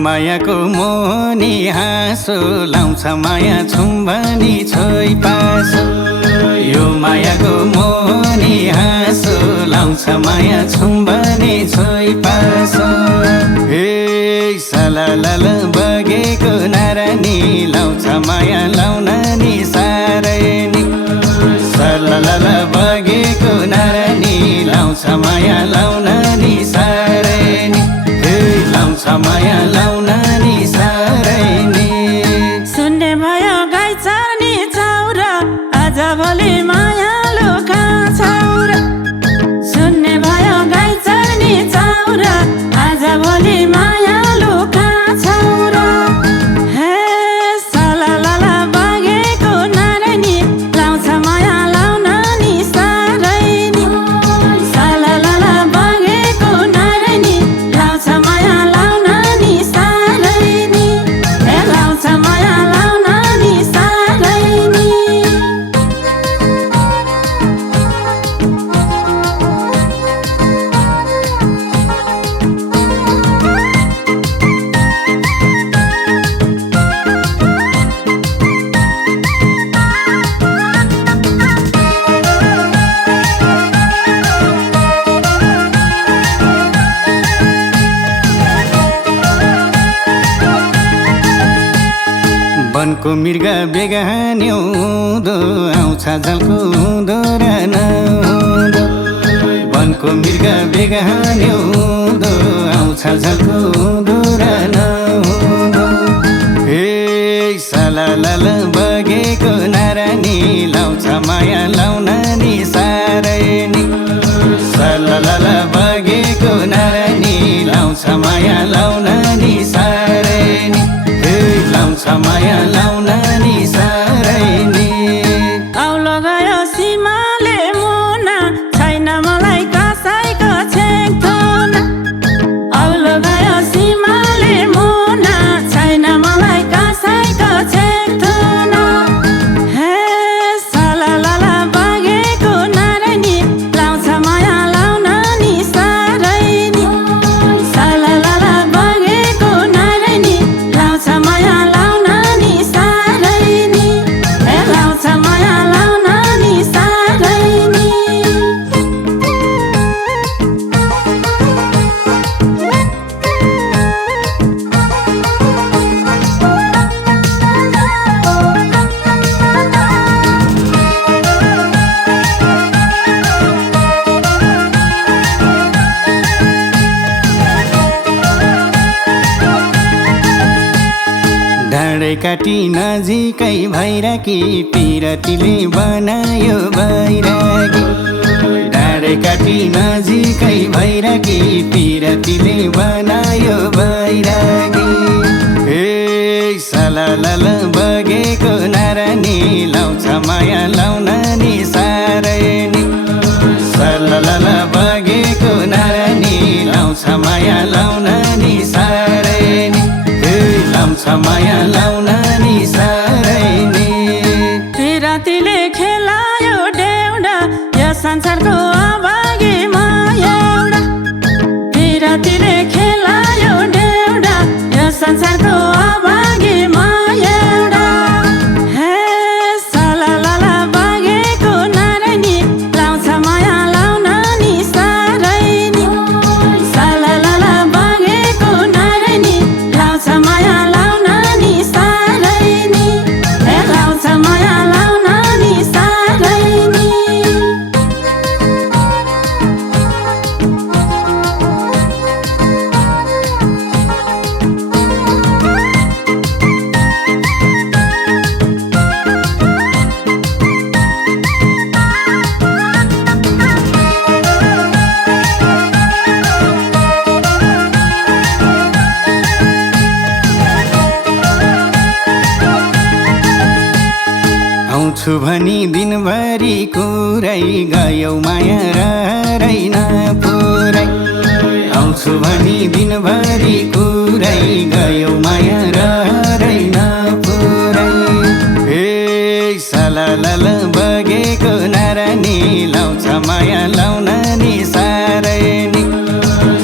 मायाको मोहनी हाँसो लाउँछ माया छुम्बनी छोइ पासो यो मायाको मोहनी हाँसो लाउँछ माया छुम्बनी छोइ पासो हे सलालाल बगेको नारानी लाउँछ माया लाउन नि सारै नि सलालाल बगेको नारानी लाउँछ माया लाउन नि सारै नि हे लाउँछ माया लाउन नि सारै नि सुन्ने भयो गाई चर्ने चौरा आज भोलि मायालु कहाँ छौरा सुन्ने भयो गाई चर्ने चौरा आज भोलि मायालु कहाँ छौरा हे सलालाला बगेको नारानी लाउँछ माया लाउन नि सारै नि सलालाला बगेको नारानी लाउँछ माया लाउन नि सारै नि हे लाउँछ माया लाउन नि सारै नि वनको मृग बेगान्यौदो आउँछ जलको उँदो र नउँदो वनको मृग बेगान्यौदो आउँछ जलको उँदो र नउँदो हे सलालाल बगेको नारानी लाउँछ माया लाउन नि सारै नि सलालाल बगेको नारानी लाउँछ माया लाउन नि सारै नि हे लाउँछ माया लाउन नि सारै नि औलो गयो सीमाले मुना छैन मलाई कसैको छेक्थुना औलो गयो सीमाले मुना छैन मलाई कसैको छेक्थुना हे सलालाला बगेको नारानी लाउँछ माया लाउन नि सारै नि सलालाला बगेको नारानी लाउँछ माया लाउन नि सारै नि हे लाउँछ माया लाउन नि सारै नि डाँडै काटी नजिकै भैराकी पिरतीले बनायो बैरागी डाँडै काटी नजिकै भैराकी पिरतीले बनायो बैरागी हे सलालाल बगेको नारानी लाउँछ माया लाउन नि सारै नि सलालाल बगेको नारानी लाउँछ माया लाउन नि सारै नि हे लाउँछ माया लाउन नि सारै नि पिरातीले खेलायो डेउडा यो संसारको अभागी माया एउटा पिरातीले खेला आउँछु भनी दिनभरि कुरै गयौ माया रहेन पुरै आउँछु भनी दिनभरि कुरै गयौ माया रहेन पुरै हे सललल बगेको नारानी लाउँछ माया लाउन नि साह्रै नि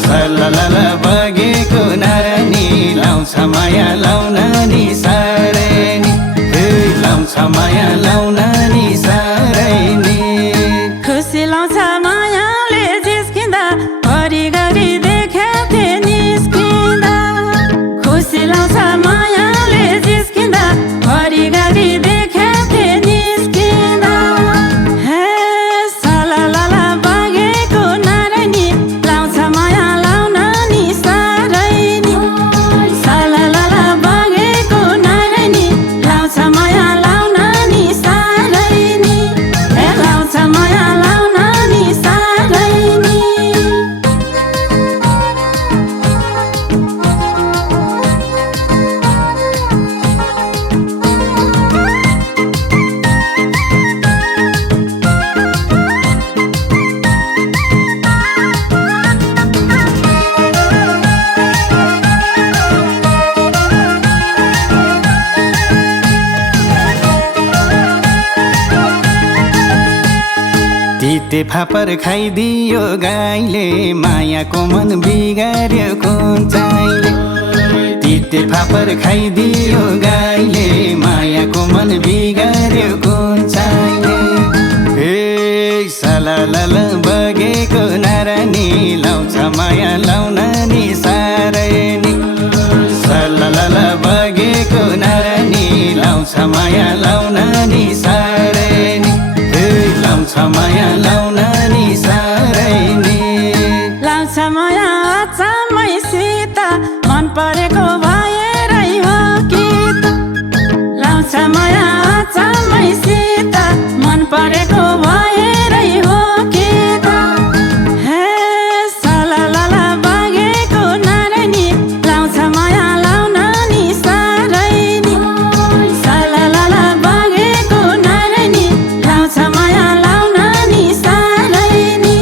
सललल बगेको नारानी लाउँछ माया लाउन नि साह्रै नि हे लाउँछ माया लाउन नि साह्रै नि खुसी लाउँछ मायाले जिस्किँदा घरिघरि देखेथे निस्किँदा खुसी लाउँछ मायाले जिस्किँदा घरिघरि देखेथे निस्किँदा हे सललल बगेको नारानी लाउँछ माया लाउन नि साह्रै नि सललल बगेको नारानी लाउँछ माया लाउन नि साह्रै नि हे लाउँछ माया लाउन नि साह्रै नि तिते फापर खाइदियो गाईले मायाको मन बिगार्यो कुन चाहिँले तिते फापर खाइदियो गाईले मायाको मन बिगार्यो कुन चाहिँले हे सललल बगेको नारानी लाउँछ माया लाउन नि साह्रै नि सललल बगेको नारानी लाउँछ माया लाउन नि साह्रै नि हे लाउँछ माया लाउन नि साह्रै नि लाउँछ माया अचम्मैसित मन परेको भएरै हो कि त लाउँछ माया अचम्मैसित मन परेको भएरै हो कि त हे सललल बगेको नारानी लाउँछ माया लाउन नि साह्रै नि सललल बगेको नारानी लाउँछ माया लाउन नि साह्रै नि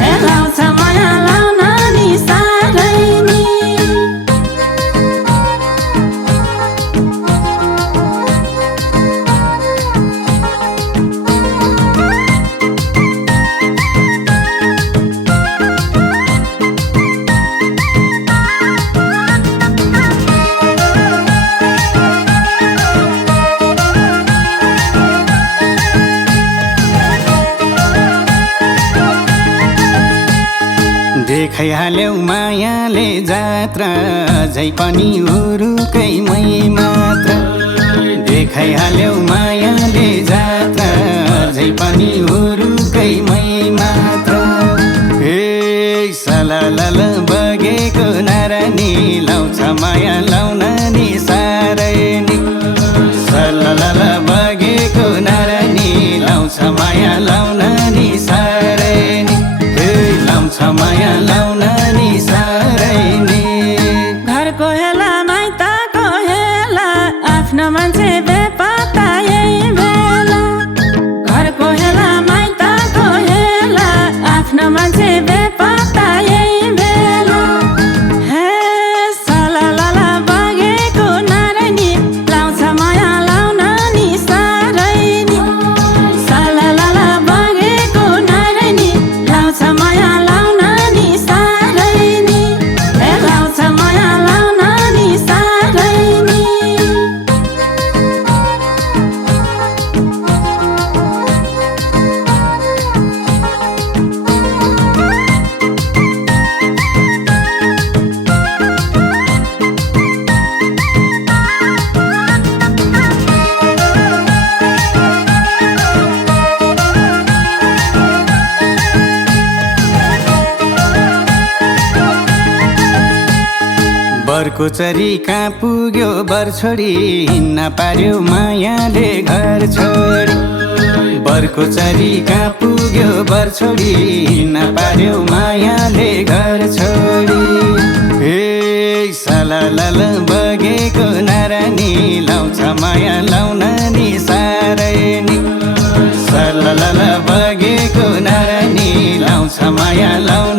हे लाउँछ माया लाउन नि साह्रै नि देखाइहाल्यौ मायाले जात्रा अझै पनि उरुकै मै मात्र देखाइहाल्यौ मायाले जात्रा अझै पनि उरुकै मै मात्र हे सललल बगेको नारानी लाउँछ माया लाउन नि साह्रै नि सललल बगेको नारानी लाउँछ माया लाउन नि साह्रै नि हे लाउँछ माया लाउन नि साह्रै नि घरको हेला माइतको हेला आफ्नो मान्छे बेपत्ता यही बेला घरको हेला माइतको हेला आफ्नो मान्छे बेपत्ता यही बेला हे सललल बगेको नारानी लाउँछ माया लाउन नि साह्रै नि सललल बगेको नारानी लाउँछ माया लाउन नि साह्रै नि हे लाउँछ माया लाउन नि साह्रै नि बरको चरी कहाँ पुग्यो बर छोडी हिँड्न पार्यो मायाले घर छोडी बरको चरी कहाँ पुग्यो बर छोडी हिँड्न पार्यो मायाले घर छोडी हे सललल बगेको नारानी लाउँछ माया लाउन नि साह्रै नि छ माया लाउन